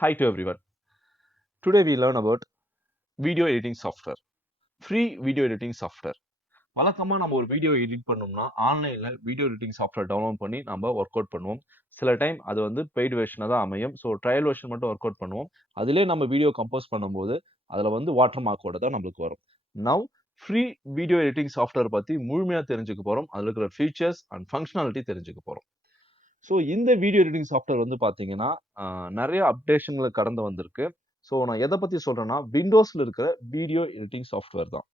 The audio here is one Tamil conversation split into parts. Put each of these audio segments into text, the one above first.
Hi to everyone. Today we learn about video editing software. Free video editing software. வழக்கமாக நம்ம ஒரு வீடியோ எடிட் பண்ணோம்னா ஆன்லைனில் வீடியோ எடிட்டிங் சாஃப்ட்வேர் டவுன்லோட் பண்ணி நம்ம ஒர்க் அவுட் பண்ணுவோம். சில டைம் அது வந்து பெய்டு வெர்ஷனாக தான் அமையும். ஸோ ட்ரையல் வெர்ஷன் மட்டும் ஒர்க் அவுட் பண்ணுவோம். அதிலே நம்ம வீடியோ கம்போஸ் பண்ணும்போது அதில் வந்து வாட்டர் மார்க்கோட தான் நம்மளுக்கு வரும். Now free video editing software பற்றி முழுமையாக தெரிஞ்சுக்க போகிறோம். அதில் இருக்கிற ஃபீச்சர்ஸ் அண்ட் ஃபங்க்ஷனாலிட்டி தெரிஞ்சுக்க போகிறோம். ஸோ இந்த வீடியோ எடிட்டிங் சாஃப்ட்வேர் வந்து பார்த்தீங்கன்னா நிறைய அப்டேஷன்களை கடந்து வந்திருக்கு. ஸோ நான் எதை பற்றி சொல்கிறேன்னா விண்டோஸில் இருக்கிற வீடியோ எடிட்டிங் சாஃப்ட்வேர் தான்.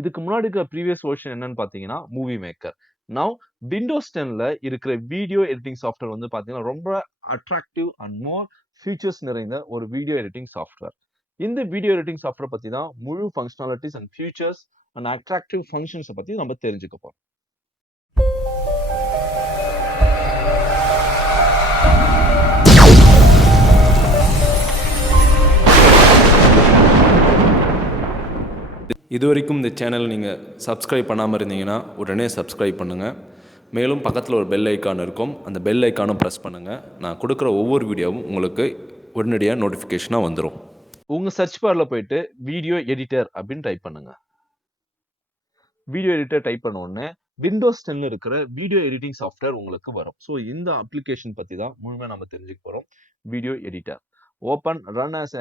இதுக்கு முன்னாடி இருக்கிற ப்ரீவியஸ் வெர்ஷன் என்னன்னு பார்த்தீங்கன்னா மூவி மேக்கர். நவ் விண்டோஸ் 10ல இருக்கிற வீடியோ எடிட்டிங் சாஃப்ட்வேர் வந்து பார்த்தீங்கன்னா ரொம்ப அட்ராக்டிவ் அண்ட் மோர் ஃபீச்சர்ஸ் நிறைந்த ஒரு வீடியோ எடிட்டிங் சாஃப்ட்வேர். இந்த வீடியோ எடிட்டிங் சாஃப்ட்வேர் பற்றி தான் முழு functionalities and features and attractive ஃபங்க்ஷன்ஸை பற்றி நம்ம தெரிஞ்சுக்க போகிறோம். இதுவரைக்கும் இந்த சேனல் நீங்கள் சப்ஸ்கிரைப் பண்ணாமல் இருந்தீங்கன்னா உடனே சப்ஸ்கிரைப் பண்ணுங்கள். மேலும் பக்கத்தில் ஒரு பெல் ஐக்கான் இருக்கும், அந்த பெல் ஐக்கானும் ப்ரெஸ் பண்ணுங்கள். நான் கொடுக்குற ஒவ்வொரு வீடியோவும் உங்களுக்கு உடனடியாக நோட்டிஃபிகேஷனாக வந்துடும். உங்கள் சர்ச் பாரில் போயிட்டு வீடியோ எடிட்டர் அப்படின்னு டைப் பண்ணுங்க. வீடியோ எடிட்டர் டைப் பண்ண உடனே விண்டோஸ் 10ல இருக்கிற வீடியோ எடிட்டிங் சாஃப்ட்வேர் உங்களுக்கு வரும். ஸோ இந்த அப்ளிகேஷன் பற்றி தான் முழுமையாக நம்ம தெரிஞ்சுக்க போகிறோம். Video editor open run as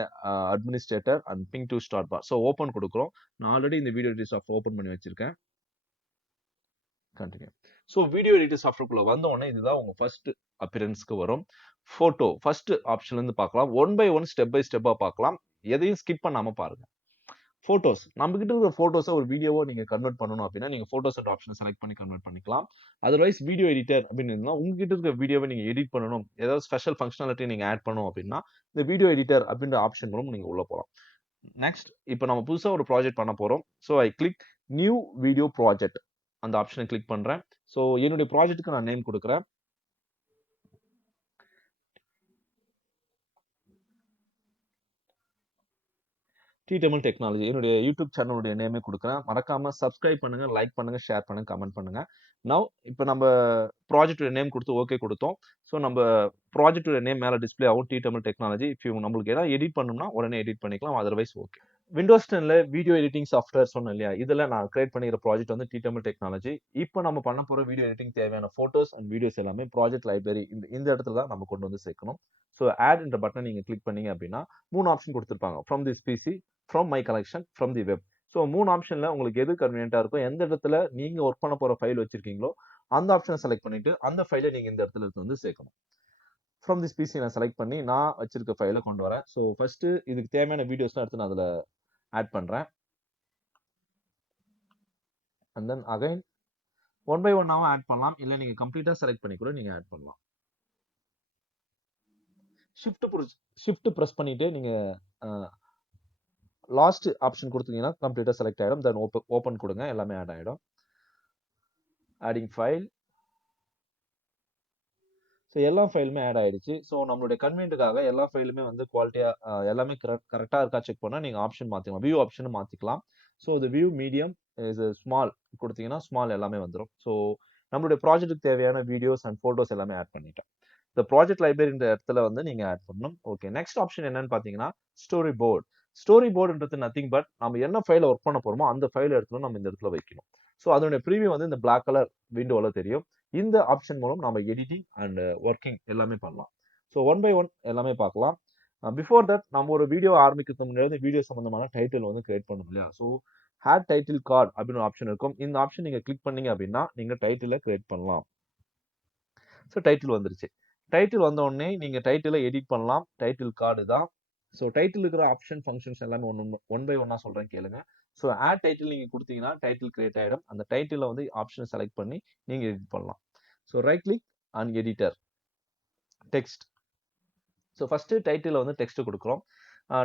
administrator and pin to start பார். ஸோ ஓப்பன் கொடுக்குறோம். நான் ஆல்ரெடி இந்த வீடியோ எடிட்டர் சாஃப்ட்வேர் ஓப்பன் பண்ணி வச்சிருக்கேன். கண்டினியூ. ஸோ வீடியோ எடிட்டர் சாஃப்ட்வேர்க்குள்ள வந்த உடனே இதுதான் உங்க ஃபர்ஸ்ட் அப்பியரன்ஸ்க்கு வரும். போட்டோ ஃபர்ஸ்ட் ஆப்ஷன்ல இருந்து பார்க்கலாம். One by one step by ஸ்டெப்பா பார்க்கலாம். எதையும் ஸ்கிப் பண்ணாம பாருங்க. போட்டோஸ் நம்ம கிட்ட இருக்கிற போட்டோஸை ஒரு வீடியோவோ நீங்க கன்வெர்ட் பண்ணணும் அப்படின்னா நீங்க போட்டோஸ் ஆப்ஷன் செலக்ட் பண்ணி கன்வெர்ட் பண்ணிக்கலாம். அதர்வைஸ் வீடியோ எடிட்டர் அப்படின்னு உங்ககிட்ட இருக்கிற வீடியோவை நீங்க எடிட் பண்ணணும், ஏதாவது ஸ்பெஷல் ஃபங்க்ஷனாலிட்டி நீங்க ஆட் பண்ணணும் அப்படின்னா இந்த வீடியோ எடிட்டர் அப்படின்ற ஆப்ஷன் மூலம் நீங்க உள்ள போகலாம். நெக்ஸ்ட் இப்போ நம்ம புதுசா ஒரு ப்ராஜெக்ட் பண்ண போறோம். So I click new video project, அந்த ஆப்ஷனை கிளிக் பண்றேன். ஸோ என்னுடைய ப்ராஜெக்ட்டுக்கு நான் நேம் கொடுக்குறேன். ttamiltechnology என்னுடைய யூடியூப் சேனலுடைய நேமே கொடுக்குறேன். மறக்காம சப்ஸ்கிரைப் பண்ணுங்க, லைக் பண்ணுங்க, ஷேர் பண்ணுங்க, கமெண்ட் பண்ணுங்க. நவ் இப்போ நம்ம ப்ராஜெக்டோட நேம் கொடுத்து ஓகே கொடுத்தோம். ஸோ நம்ம ப்ராஜெக்டோட நேம் மேலே டிஸ்பிளே ஆகும் ttamiltechnology. இஃப் நம்மளுக்கு ஏதாவது எடிட் பண்ணணும்னா உடனே எடிட் பண்ணிக்கலாம், அதர்வைஸ் ஓகே. விண்டோஸ் 10ல வீடியோ எடிட்டிங் சாஃப்ட்வேர் சொன்னேன் இல்லையா, இதில் நான் கிரியேட் பண்ணிக்கிற ப்ராஜெக்ட் வந்து ttamiltechnology. இப்போ நம்ம பண்ண போகிற வீடியோ எடிட்டிங் தேவையான ஃபோட்டோஸ் அண்ட் வீடியோஸ் எல்லாமே ப்ராஜெக்ட் லைப்ரரி இந்த இடத்துல தான் நம்ம கொண்டு வந்து சேர்க்கணும். ஸோ ஆட் என்ற பட்டனை நீங்கள் கிளிக் பண்ணீங்க அப்படின்னா 3 ஆப்ஷன் கொடுத்துருப்பாங்க. From this PC, from my collection, from the web. So 3 ஆப்ஷனில் உங்களுக்கு எது கன்வீனியன்ட்டாக இருக்கும், எந்த இடத்துல நீங்கள் ஒர்க் பண்ண போகிற ஃபைல் வச்சிருக்கீங்களோ அந்த ஆப்ஷனை செலக்ட் பண்ணிட்டு அந்த ஃபைலை நீங்கள் இந்த இடத்துல எடுத்து வந்து சேர்க்கணும். ஃப்ரம் திஸ் பிசி நான் செலக்ட் பண்ணி நான் வச்சிருக்க ஃபைலை கொண்டு வரேன். ஸோ ஃபர்ஸ்ட் இதுக்கு தேவையான வீடியோஸ்லாம் எடுத்து நான் அதில் ஆட் பண்றேன். And then again one by ஒன்னாவும் ஆட் பண்ணலாம், இல்லை நீங்க கம்ப்ளீட்டா செலக்ட் பண்ணி கூட நீங்க ஆட் பண்ணலாம். ஷிஃப்ட் பிரஸ் பண்ணிட்டு நீங்க லாஸ்ட் ஆப்ஷன் கொடுத்தீங்கன்னா கம்ப்ளீட்டா செலக்ட் ஆயிடும். தென் ஓப்பன் கொடுங்க, எல்லாமே ஆட் ஆயிடும். Adding file. ஸோ எல்லா ஃபைலுமே ஆட் ஆயிடுச்சு. ஸோ நம்மளுடைய கன்வீனியன்ட்டுக்காக எல்லா ஃபைலுமே வந்து குவாலிட்டியா எல்லாமே கரெக்டாக இருக்கா செக் பண்ணால் நீங்கள் ஆப்ஷன் மாற்றிக்கலாம், வியூ ஆப்ஷனும் மாற்றிக்கலாம். ஸோ இது வியூ மீடியம் இஸ் ஸ்மால் கொடுத்தீங்கன்னா ஸ்மால் எல்லாமே வந்துடும். ஸோ நம்மளுடைய ப்ராஜெக்ட்டுக்கு தேவையான வீடியோஸ் அண்ட் ஃபோட்டோஸ் எல்லாமே ஆட் பண்ணிட்டேன். இந்த ப்ராஜெக்ட் லைப்ரரின்ற இடத்துல வந்து நீங்கள் ஆட் பண்ணணும். ஓகே, நெக்ஸ்ட் ஆப்ஷன் என்னன்னு பார்த்தீங்கன்னா ஸ்டோரி போர்டு. ஸ்டோரி போர்டுன்றது நத்திங் பட் நம்ம என்ன ஃபைலை ஒர்க் பண்ண போகிறோமோ அந்த ஃபைலை எடுத்து நம்ம இந்த இடத்துல வைக்கணும். ஸோ அதனுடைய ப்ரீவியூ வந்து இந்த பிளாக் கலர் விண்டோவில் தெரியும். இந்த ஆப்ஷன் மூலம் நம்ம எடிட்டிங் அண்ட் ஒர்க்கிங் எல்லாமே பண்ணலாம். ஸோ ஒன் பை ஒன் எல்லாமே பார்க்கலாம். பிஃபோர் தட் நம்ம ஒரு வீடியோ ஆரம்பிக்கிறதுக்கு முன்னாடி வீடியோ சம்பந்தமான டைட்டில் வந்து கிரியேட் பண்ணணும் இல்லையா. ஸோ ஹேட் டைட்டில் கார்டு அப்படின்னு ஒரு ஆப்ஷன் இருக்கும். இந்த ஆப்ஷன் நீங்க கிளிக் பண்ணீங்க அப்படின்னா நீங்க டைட்டிலை கிரியேட் பண்ணலாம். ஸோ டைட்டில் வந்துருச்சு. டைட்டில் வந்த உடனே நீங்க டைட்டிலை எடிட் பண்ணலாம். டைட்டில் கார்டு தான். ஸோ டைட்டில் இருக்கிற ஆப்ஷன் ஃபங்க்ஷன்ஸ் எல்லாமே ஒன் பை ஒன்னா சொல்றேன் கேளுங்க. ஸோ ஆட் டைட்டில் நீங்க கொடுத்தீங்கன்னா டைட்டில் கிரியேட் ஆயிடும். அந்த டைட்டில வந்து ஆப்ஷன் செலக்ட் பண்ணி நீங்க எடிட் பண்ணலாம். So right click and editor text. So first title வந்து டெக்ஸ்ட் கொடுக்குறோம்.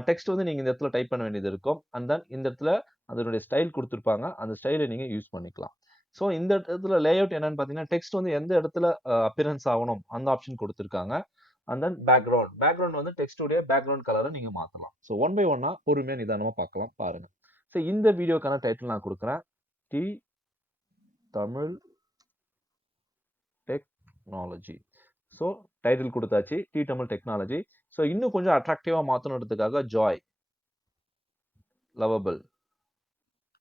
டெக்ஸ்ட் வந்து நீங்க இந்த இடத்துல டைப் பண்ண வேண்டியது இருக்கும். அண்ட் தென் இந்த இடத்துல அதனுடைய ஸ்டைல் கொடுத்துருப்பாங்க, அந்த ஸ்டைலை நீங்க யூஸ் பண்ணிக்கலாம். ஸோ இந்த இடத்துல லேஅவுட் என்னன்னு பார்த்தீங்கன்னா டெக்ஸ்ட் வந்து எந்த இடத்துல அப்பியரன்ஸ் ஆகணும் அந்த ஆப்ஷன் கொடுத்துருக்காங்க. அண்ட் தென் பேக்ரவுண்ட் வந்து டெக்ஸ்டோடைய பேக்ரவுண்ட் கலரை நீங்க மாற்றலாம். ஸோ ஒன் பை ஒன்னா பொறுமையா நிதானமா பார்க்கலாம், பாருங்க. ஸோ இந்த வீடியோக்கான டைட்டில் நான் கொடுக்குறேன், T Tamil technology. So title கொடுத்தாச்சு, ttamiltechnology. ஸோ இன்னும் கொஞ்சம் அட்ராக்டிவா மாற்றணுன்றதுக்காக joy, lovable,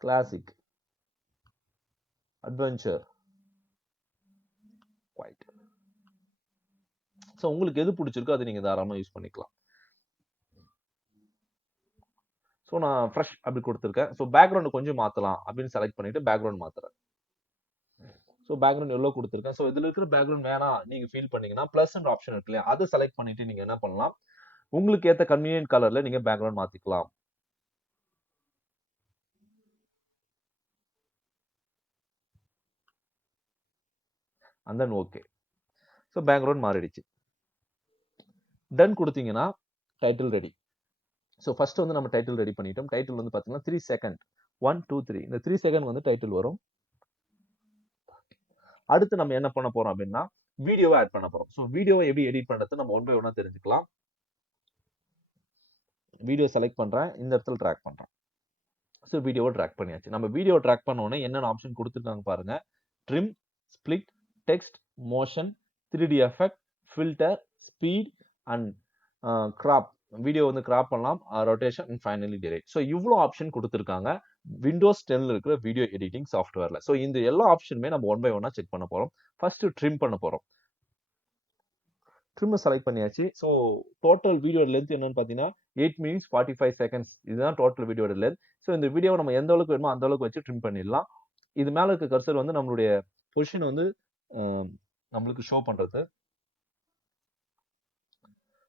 classic, adventure, quiet. So உங்களுக்கு எது பிடிச்சிருக்கோ அதை நீங்கள் தாராளமாக யூஸ் பண்ணிக்கலாம். ஸோ நான் ஃப்ரெஷ் அப்படி கொடுத்துருக்கேன். ஸோ பேக்ரவுண்ட் கொஞ்சம் மாற்றலாம் அப்படின்னு செலக்ட் பண்ணிட்டு பேக்ரவுண்ட் மாற்றுறேன். ஸோ பேக்ரவுண்ட் எல்லோ கொடுத்துருக்கேன். ஸோ இதில் இருக்கிற பேக்ரவுண்ட் வேணாம் நீங்கள் ஃபீல் பண்ணீங்கன்னா +ன்ற ஆப்ஷன் இருக்கு இல்லையா, அதை செலக்ட் பண்ணிட்டு நீங்கள் என்ன பண்ணலாம், உங்களுக்கு ஏற்ற கன்வீனியன்ட் கலரில் நீங்கள் பேக்ரவுண்ட் மாற்றிக்கலாம். And then okay. So background மாறிடுச்சு. டன் கொடுத்தீங்கன்னா டைட்டில் ரெடி. ஸோ ஃபர்ஸ்ட் வந்து நம்ம டைட்டில் ரெடி பண்ணிட்டோம். டைட்டில் வந்து பார்த்தீங்கன்னா 3 செகண்ட் 1 2 3 இந்த 3 செகண்ட் வந்து டைட்டில் வரும். அடுத்து நம்ம என்ன பண்ண போறோம் அப்படின்னா வீடியோவை ஆட் பண்ண போறோம். ஸோ வீடியோவை எப்படி எடிட் பண்றது நம்ம ஒன் பை ஒன்னா தெரிஞ்சுக்கலாம். வீடியோ செலக்ட் பண்றேன், இந்த இடத்துல ட்ராக் பண்றேன். ஸோ வீடியோவை ட்ராக் பண்ணியாச்சு. நம்ம வீடியோ ட்ராக் பண்ண உடனே என்னென்ன ஆப்ஷன் கொடுத்துருக்காங்க பாருங்க. Trim, split, text, motion, 3D effect, filter, speed and crop. Video வந்து கிராப் பண்ணலாம், rotation and finally delete. So இவ்வளோ ஆப்ஷன் கொடுத்துருக்காங்க விண்டோஸ் 10ல இருக்கிற வீடியோ எடிட்டிங் சாஃப்ட்வேர்ல. ஸோ இந்த எல்லா ஆப்ஷனுமே நம்ம ஒன் பை ஒன்னா செக் பண்ண போறோம். ஃபர்ஸ்ட் ட்ரிம் பண்ண போறோம். ட்ரிம் செலக்ட் பண்ணியாச்சு. ஸோ டோட்டல் வீடியோ லென்த் என்னன்னு பார்த்தீங்கன்னா 8 minutes 45 seconds. இதுதான் டோட்டல் வீடியோட லென்த். ஸோ இந்த வீடியோவை நம்ம எந்த அளவுக்கு வேணுமோ அந்த அளவுக்கு வச்சு ட்ரிம் பண்ணிடலாம். இது மேல இருக்க கர்சர் வந்து நம்மளுடைய பொசிஷன் வந்து நம்மளுக்கு ஷோ பண்றது.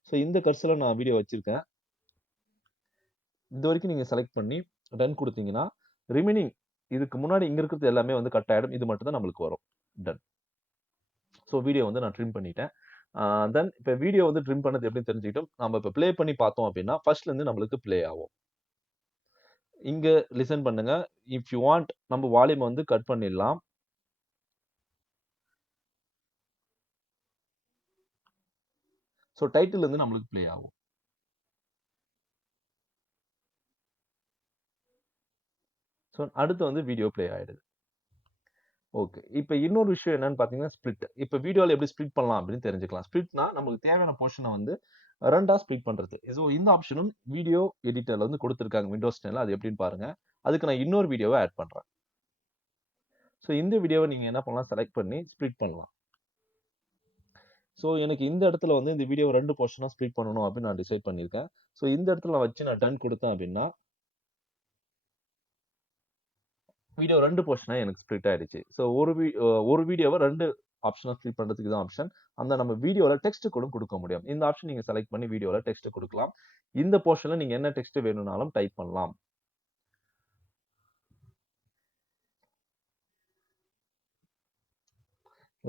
ஸோ இந்த கர்சர்ல நான் வீடியோ வச்சிருக்கேன். இது வரைக்கும் நீங்க செலக்ட் பண்ணி டன் கொடுத்தீங்கன்னா ரிமைனிங் இதுக்கு முன்னாடி இங்க இருக்கிறது எல்லாமே வந்து கட் ஆயிடும். இது மட்டும் தான் நம்மளுக்கு வரும். டன். ஸோ வீடியோ வந்து நான் ட்ரிம் பண்ணிட்டேன். தென் இப்போ வீடியோ வந்து ட்ரிம் பண்ணது எப்படி தெரிஞ்சுக்கிட்டோம். நம்ம இப்போ ப்ளே பண்ணி பார்த்தோம் அப்படின்னா ஃபர்ஸ்ட்ல இருந்து நம்மளுக்கு ப்ளே ஆகும். இங்க லிசன் பண்ணுங்க. இஃப் யூ வாண்ட் நம்ம வால்யூம் வந்து கட் பண்ணிடலாம். ஸோ டைட்டில் இருந்து நம்மளுக்கு ப்ளே ஆகும். ஸோ அடுத்து வந்து வீடியோ ப்ளே ஆயிடுது. ஓகே. இப்போ இன்னொரு விஷயம் என்னன்னு பார்த்தீங்கன்னா ஸ்ப்ளிட். இப்போ வீடியோவில் எப்படி ஸ்ப்ளிட் பண்ணலாம் அப்படின்னு தெரிஞ்சுக்கலாம். ஸ்ப்ளிட்னா நமக்கு தேவையான போர்ஷனை வந்து ரெண்டா ஸ்ப்ளிட் பண்றது. ஸோ இந்த ஆப்ஷனும் வீடியோ எடிட்டர்ல வந்து கொடுத்துருக்காங்க விண்டோஸ் 10ல. அது எப்படின்னு பாருங்க. அதுக்கு நான் இன்னொரு வீடியோவை ஆட் பண்றேன். ஸோ இந்த வீடியோவை நீங்க என்ன பண்ணலாம், செலக்ட் பண்ணி ஸ்ப்ளிட் பண்ணலாம். ஸோ எனக்கு இந்த இடத்துல வந்து இந்த வீடியோ 2 போர்ஷனா ஸ்ப்ளிட் பண்ணணும் அப்படின்னு நான் டிசைட் பண்ணியிருக்கேன். ஸோ இந்த இடத்துல வச்சு நான் டன் கொடுத்தேன் அப்படின்னா வீடியோ 2 போர்ஷனா எனக்கு ஸ்ப்ளிட் ஆயிடுச்சு. ஸோ ஒரு வீடியோவை 2 ஆப்ஷனா ஸ்ப்ளிட் பண்றதுக்கு தான் ஆப்ஷன். அந்த நம்ம வீடியோல டெக்ஸ்ட் கூட கொடுக்க முடியும். இந்த ஆப்ஷன் நீங்க செலக்ட் பண்ணி வீடியோல டெக்ஸ்ட் கொடுக்கலாம். இந்த போர்ஷன்ல நீங்க என்ன டெக்ஸ்ட் வேணும்னாலும் டைப் பண்ணலாம்.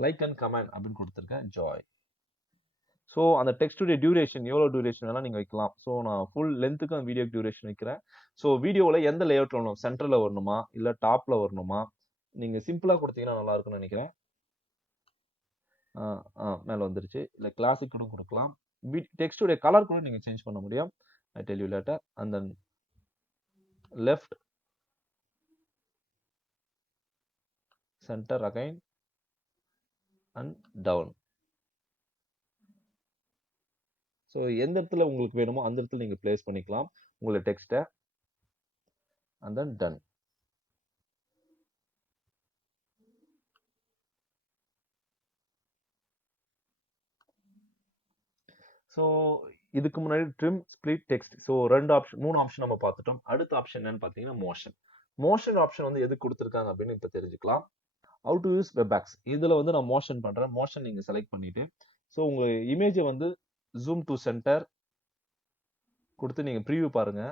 லைக் அண்ட் கமெண்ட் அப்படின்னு கொடுத்துருக்கேன். ஜாய். ஸோ அந்த டெக்ஸ்டுடைய டியூரேஷன் எவ்வளோ டியூரேஷன் வேணால் நீங்கள் வைக்கலாம். ஸோ நான் ஃபுல் லென்த்துக்கு அந்த வீடியோ டியூரேஷன் வைக்கிறேன். ஸோ வீடியோவில் எந்த லேஅவுட்டில் வரணும், சென்டரில் வரணுமா இல்லை டாப்பில் வரணுமா, நீங்கள் சிம்பிளாக கொடுத்தீங்கன்னா நல்லா இருக்கும்னு நினைக்கிறேன். மேலே வந்துருச்சு. இல்லை கிளாசிக் கூட கொடுக்கலாம். டெக்ஸ்டுடைய கலர் கூட நீங்கள் சேஞ்ச் பண்ண முடியும். I tell you later. And then left, centre again and down. So எந்த இடத்துல உங்களுக்கு வேணுமோ அந்த இடத்துல நீங்கள் பிளேஸ் பண்ணிக்கலாம் உங்களோட டெக்ஸ்ட்டை. And then done. ஸோ இதுக்கு முன்னாடி trim, split, text. So 3 option நம்ம பார்த்துட்டோம். அடுத்த ஆப்ஷன் என்னன்னு பார்த்தீங்கன்னா மோஷன். மோஷன் ஆப்ஷன் வந்து எது கொடுத்துருக்காங்க அப்படின்னு இப்போ தெரிஞ்சுக்கலாம். ஹவு டு யூஸ் வெப்ஆக்ஸ். இதில் வந்து நான் மோஷன் பண்ணுறேன். மோஷன் நீங்கள் செலக்ட் பண்ணிட்டு ஸோ உங்கள் இமேஜை வந்து ஜூம் டு சென்டர் கொடுத்து நீங்கள் ப்ரீவியூ பாருங்க.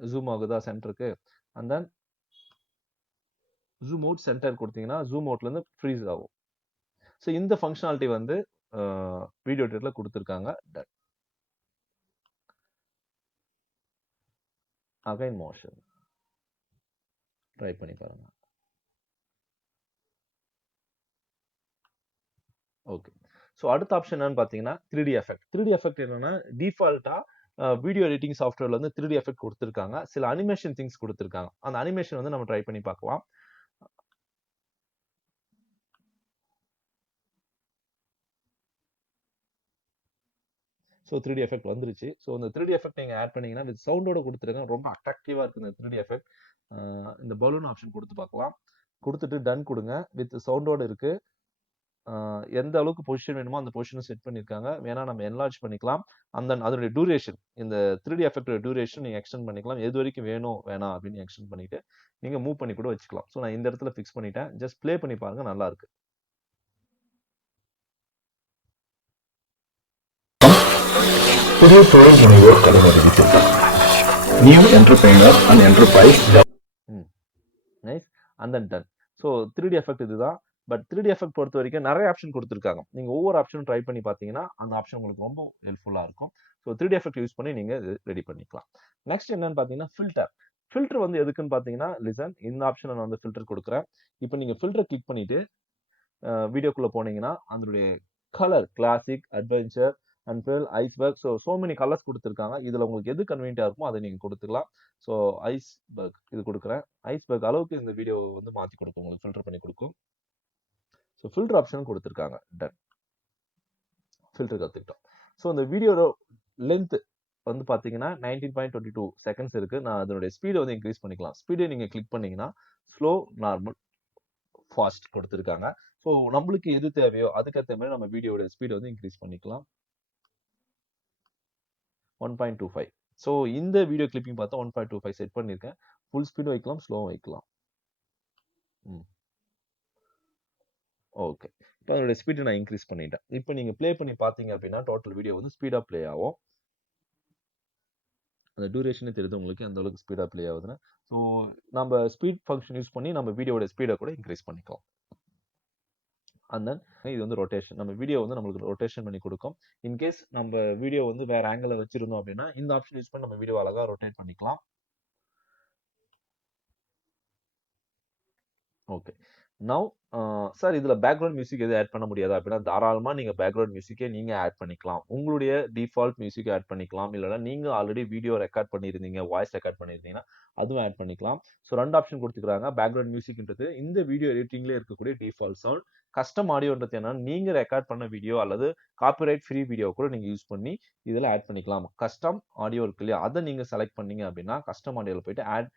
ஜூம் ஆகுதா சென்டருக்கு. And then zoom out centre கொடுத்தீங்கன்னா ஜூம் அவுட்லேருந்து ஃப்ரீஸ் ஆகும். ஸோ இந்த ஃபங்க்ஷனாலிட்டி வந்து வீடியோ எடிட்டரில் கொடுத்துருக்காங்க. டன். அகைன் மோஷன் ட்ரை பண்ணி பாருங்க. ஓகே. ஸோ அடுத்த ஆப்ஷன் என்னன்னு பார்த்தீங்கன்னா 3D எஃபெக்ட். 3D எஃபெக்ட் என்னன்னா டிஃபால்ட்டாக வீடியோ எடிட்டிங் சாஃப்ட்வேர்ல வந்து 3D எஃபெக்ட் கொடுத்துருக்காங்க. சில அனிமேஷன் திங்ஸ் கொடுத்துருக்காங்க. அந்த அனிமேஷன் வந்து நம்ம ட்ரை பண்ணி பார்க்கலாம். ஸோ 3D எஃபெக்ட் வந்துருச்சு. ஸோ இந்த 3D எஃபெக்ட் நீங்கள் ஆட் பண்ணீங்கன்னா வித் சவுண்டோட கொடுத்துருங்க. ரொம்ப அட்ராக்டிவாக இருக்குது இந்த 3D எஃபெக்ட். இந்த பலூன் ஆப்ஷன் கொடுத்து பார்க்கலாம். கொடுத்துட்டு டன் கொடுங்க. வித் சவுண்டோட இருக்குது. எந்த அளவுக்கு பொசிஷன் வேணுமோ அந்த பொசிஷனை செட் பண்ணியிருக்காங்க. வேணா நம்ம என்லார்ஜ் பண்ணிக்கலாம். அதனுடைய டியூரேஷன், இந்த 3D எஃபெக்டோட டியூரேஷன் நீங்கள் எக்ஸ்டெண்ட் பண்ணிக்கலாம். எது வரைக்கும் வேணும் வேணாம் அப்படின்னு எக்ஸ்டெண்ட் பண்ணிட்டு நீங்கள் மூவ் பண்ணி கூட வச்சுக்கலாம். ஸோ நான் இந்த இடத்துல ஃபிக்ஸ் பண்ணிட்டேன். ஜஸ்ட் ப்ளே பண்ணி பாருங்க, நல்லா இருக்கு. புதிய தொழில் முனைவோர் கடன் அறிவித்தல். New entrepreneur and enterprise. Nice. And then done. So 3D effect இதுதான். பட் 3D எஃபெக்ட் பொறுத்த வரைக்கும் நிறைய ஆப்ஷன் கொடுத்துருக்காங்க. நீங்கள் ஒவ்வொரு ஆப்ஷனும் ட்ரை பண்ணி பார்த்தீங்கன்னா அந்த ஆப்ஷன் உங்களுக்கு ரொம்ப ஹெல்ப்ஃபுல்லாக இருக்கும். ஸோ 3D எஃபெக்ட் யூஸ் பண்ணி நீங்கள் இது ரெடி பண்ணிக்கலாம். நெக்ஸ்ட் என்னன்னு பார்த்தீங்கன்னா ஃபில்டர். ஃபில்டர் வந்து எதுக்குன்னு பார்த்தீங்கன்னா, லிசன், இந்த ஆப்ஷனை நான் வந்து ஃபில்டர் கொடுக்குறேன். இப்போ நீங்கள் ஃபில்டர் கிளிக் பண்ணிட்டு வீடியோக்குள்ளே போனீங்கன்னா அதனுடைய colour classic, adventure and bell, iceberg, so many colours கொடுத்துருக்காங்க. இதில் உங்களுக்கு எது கன்வீனியாக இருக்குமோ அதை நீங்கள் கொடுத்துக்கலாம். ஸோ ஐஸ்பர்க் இது கொடுக்குறேன். ஐஸ்பர்க் அளவுக்கு இந்த வீடியோ வந்து மாற்றி கொடுக்கும், உங்களுக்கு ஃபில்டர் பண்ணி கொடுக்கும். ஸோ ஃபில்டர் ஆப்ஷன் கொடுத்துருக்காங்க. டன். ஃபில்டர் கற்றுக்கிட்டோம். ஸோ இந்த வீடியோட லென்த் வந்து பார்த்தீங்கன்னா 19.22 செகண்ட்ஸ் இருக்குது. நான் அதனுடைய ஸ்பீடை வந்து இன்க்ரீஸ் பண்ணிக்கலாம். ஸ்பீடை நீங்கள் கிளிக் பண்ணீங்கன்னா ஸ்லோ, நார்மல், ஃபாஸ்ட் கொடுத்துருக்காங்க. ஸோ நம்மளுக்கு எது தேவையோ அதுக்கேற்ற மாதிரி நம்ம வீடியோட ஸ்பீடை வந்து இன்க்ரீஸ் பண்ணிக்கலாம். 1.25. ஸோ இந்த வீடியோ கிளிப்பிங் பார்த்தா 1.25 செட் பண்ணியிருக்கேன். ஃபுல் ஸ்பீடு வைக்கலாம், ஸ்லோவும் வைக்கலாம். ஓகே. இப்போ அதோட ஸ்பீடை நான் இன்க்ரீஸ் பண்ணிட்டேன். இப்போ நீங்கள் ப்ளே பண்ணி பார்த்தீங்க அப்படின்னா டோட்டல் வீடியோ வந்து ஸ்பீடாக ப்ளே ஆகும். அந்த டியூரேஷனே தெரியுது உங்களுக்கு எந்த அளவுக்கு ஸ்பீடாக ப்ளே ஆகுதுன்னு. ஸோ நம்ம ஸ்பீட் ஃபங்க்ஷன் யூஸ் பண்ணி நம்ம வீடியோட ஸ்பீடை கூட இன்க்ரீஸ் பண்ணிக்கலாம். அண்ட் தென் இது வந்து ரொட்டேஷன். நம்ம வீடியோ வந்து நம்மளுக்கு ரொட்டேஷன் பண்ணி கொடுக்கும். இன்கேஸ் நம்ம வீடியோ வந்து வேற ஆங்கிளில் வச்சிருந்தோம் அப்படின்னா இந்த ஆப்ஷன் யூஸ் பண்ணி நம்ம வீடியோ அழகாக ரொட்டேட் பண்ணிக்கலாம். ஓகே. நவ் சார் இதில் பேக்ரவுண்ட் மியூசிக் எதுவும் ஆட் பண்ண முடியாது அப்படின்னா தாராளமாக நீங்கள் பேக்ரவுண்ட் மியூசிக்கே நீங்கள் ஆட் பண்ணிக்கலாம். உங்களுடைய டிஃபால்ட் மியூசிக் ஆட் பண்ணிக்கலாம். இல்லைனா நீங்கள் ஆல்ரெடி வீடியோ ரெக்கார்ட் பண்ணியிருந்தீங்க, வாய்ஸ் ரெக்கார்ட் பண்ணியிருந்தீங்கன்னா அதுவும் ஆட் பண்ணிக்கலாம். ஸோ 2 ஆப்ஷன் கொடுத்துக்கிறாங்க. பேக்ரவுண்ட் மியூசிக்ன்றது இந்த வீடியோ எடிட்டிங்லேயே இருக்கக்கூடிய டிஃபால்ட் சவுண்ட். கஸ்டம் ஆடியோன்றது என்னன்னா நீங்கள் ரெக்கார்ட் பண்ண வீடியோ அல்லது காப்பிரைட் ஃப்ரீ வீடியோ கூட நீங்கள் யூஸ் பண்ணி இதில் ஆட் பண்ணிக்கலாம். கஸ்டம் ஆடியோ இருக்கு இல்லையா, அதை நீங்கள் செலக்ட் பண்ணீங்க அப்படின்னா கஸ்டம் ஆடியோவில் போயிட்டு ஆட்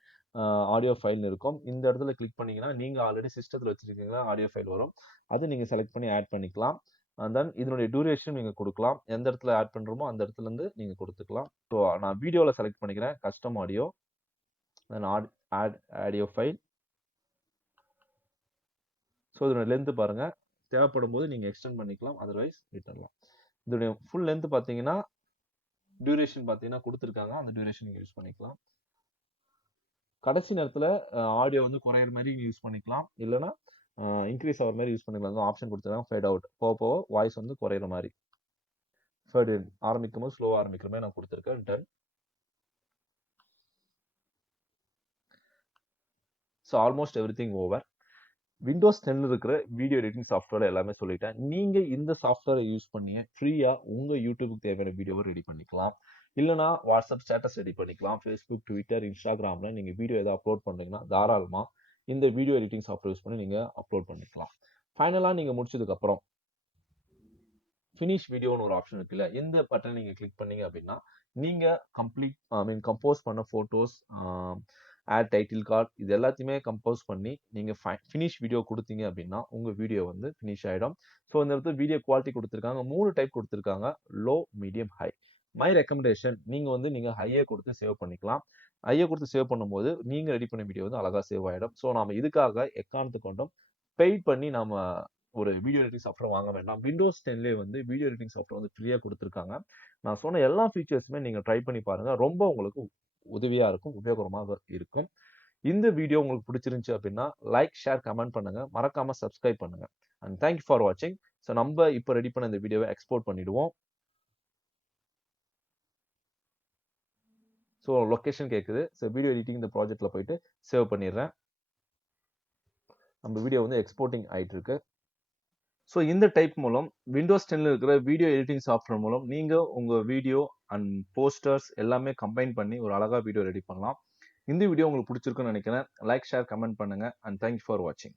ஆடியோ ஃபைல் இருக்கும். இந்த இடத்துல கிளிக் பண்ணீங்கன்னா நீங்கள் ஆல்ரெடி சிஸ்டத்தில் வச்சிருக்கீங்கன்னா ஆடியோ ஃபைல் வரும். அது நீங்கள் செலக்ட் பண்ணி ஆட் பண்ணிக்கலாம். அண்ட் தென் இதனுடைய டியூரேஷன் நீங்கள் கொடுக்கலாம். எந்த இடத்துல ஆட் பண்ணுறோமோ அந்த இடத்துலேருந்து நீங்கள் கொடுத்துக்கலாம். ஸோ நான் வீடியோவில் செலக்ட் பண்ணிக்கிறேன் custom audio, then add audio file. So இதனுடைய லென்த்து பாருங்கள், தேவைப்படும் போது நீங்கள் எக்ஸ்டெண்ட் பண்ணிக்கலாம், அதர்வைஸ் விட்டுடலாம். இதனுடைய ஃபுல் லென்த் பார்த்தீங்கன்னா டியூரேஷன் பார்த்தீங்கன்னா கொடுத்துருக்காங்க. அந்த டியூரேஷன் நீங்கள் யூஸ் பண்ணிக்கலாம். கடைசி நேரத்தில் ஆடியோ வந்து குறையிற மாதிரி யூஸ் பண்ணிக்கலாம், இல்லைனா இன்க்ரீஸ் ஆகிற மாதிரி யூஸ் பண்ணிக்கலாம். ஆப்ஷன் கொடுத்துருக்காங்க. ஃபேட் அவுட், போக போக வாய்ஸ் வந்து குறையிற மாதிரி. ஃபேட் இன் ஆரம்பிக்கும் போது ஸ்லோவாக ஆரம்பிக்கிற மாதிரி நான் கொடுத்துருக்கேன். Done. So almost everything over. Windows 10 இருக்கிற வீடியோ எடிட்டிங் சாஃப்ட்வேர் எல்லாமே சொல்லிட்டேன். நீங்கள் இந்த சாஃப்ட்வேரை யூஸ் பண்ணி ஃப்ரீயாக உங்கள் யூடியூபுக்கு தேவையான வீடியோவை ரெடி பண்ணிக்கலாம். இல்லைனா வாட்ஸ்அப் ஸ்டேட்டஸ் ரெடி பண்ணிக்கலாம். ஃபேஸ்புக், ட்விட்டர், இன்ஸ்டாகிராமில் நீங்கள் வீடியோ எதாவது அப்லோட் பண்ணுறீங்கன்னா தாராளமாக இந்த வீடியோ எடிட்டிங் சாஃப்ட்வேர் யூஸ் பண்ணி நீங்கள் அப்லோட் பண்ணிக்கலாம். ஃபைனலாக நீங்கள் முடிச்சதுக்கப்புறம் ஃபினிஷ் வீடியோன்னு ஒரு ஆப்ஷன் இருக்குல்ல, இந்த பட்டன் நீங்கள் கிளிக் பண்ணீங்க அப்படின்னா நீங்கள் கம்போஸ் பண்ண ஃபோட்டோஸ், ஆட் டைட்டில் கார்டு, இது எல்லாத்தையுமே கம்போஸ் பண்ணி நீங்கள் ஃபினிஷ் வீடியோ கொடுத்தீங்க அப்படின்னா உங்கள் வீடியோ வந்து ஃபினிஷ் ஆகிடும். ஸோ இந்த இடத்துல வீடியோ குவாலிட்டி கொடுத்துருக்காங்க. 3 டைப் கொடுத்துருக்காங்க, low, medium, high. My recommendation நீங்கள் ஹையே கொடுத்து சேவ் பண்ணிக்கலாம். ஹையை கொடுத்து சேவ் பண்ணும்போது நீங்கள் ரெடி பண்ண வீடியோ வந்து அழகாக சேவ் ஆகிடும். ஸோ நம்ம இதுக்காக எக்காரணத்து கொண்டும் பெய்ட் பண்ணி நம்ம ஒரு வீடியோ எடிட்டிங் சாஃப்ட்வேர் வாங்க வேண்டாம். விண்டோஸ் 10லேயே வந்து வீடியோ எடிட்டிங் சாஃப்ட்வேர் வந்து ஃப்ரீயாக கொடுத்துருக்காங்க. நான் சொன்ன எல்லா ஃபீச்சர்ஸுமே நீங்கள் ட்ரை பண்ணி பாருங்கள். ரொம்ப உங்களுக்கு உதவியாக இருக்கும், உபயோகரமாக இருக்கும். இந்த வீடியோ உங்களுக்கு பிடிச்சிருந்துச்சு அப்படின்னா லைக், ஷேர், கமெண்ட் பண்ணுங்கள். மறக்காமல் சப்ஸ்கிரைப் பண்ணுங்கள். அண்ட் தேங்க்யூ ஃபார் வாட்சிங். ஸோ நம்ம இப்போ ரெடி பண்ண இந்த வீடியோவை எக்ஸ்போர்ட் பண்ணிவிடுவோம். ஸோ லொக்கேஷன் கேட்குது. ஸோ வீடியோ எடிட்டிங் இந்த ப்ராஜெக்டில் போயிட்டு சேவ் பண்ணிடுறேன். நம்ம வீடியோ வந்து எக்ஸ்போர்ட்டிங் ஆகிட்டு இருக்கு. ஸோ இந்த டைப் மூலம் விண்டோஸ் 10ல் இருக்கிற வீடியோ எடிட்டிங் சாஃப்ட்வேர் மூலம் நீங்கள் உங்கள் வீடியோ அண்ட் போஸ்டர்ஸ் எல்லாமே கம்பைன் பண்ணி ஒரு அழகாக வீடியோ ரெடி பண்ணலாம். இந்த வீடியோ உங்களுக்கு பிடிச்சிருக்குன்னு நினைக்கிறேன். லைக், ஷேர், கமெண்ட் பண்ணுங்கள். அண்ட் தேங்க்யூ ஃபார் வாட்சிங்.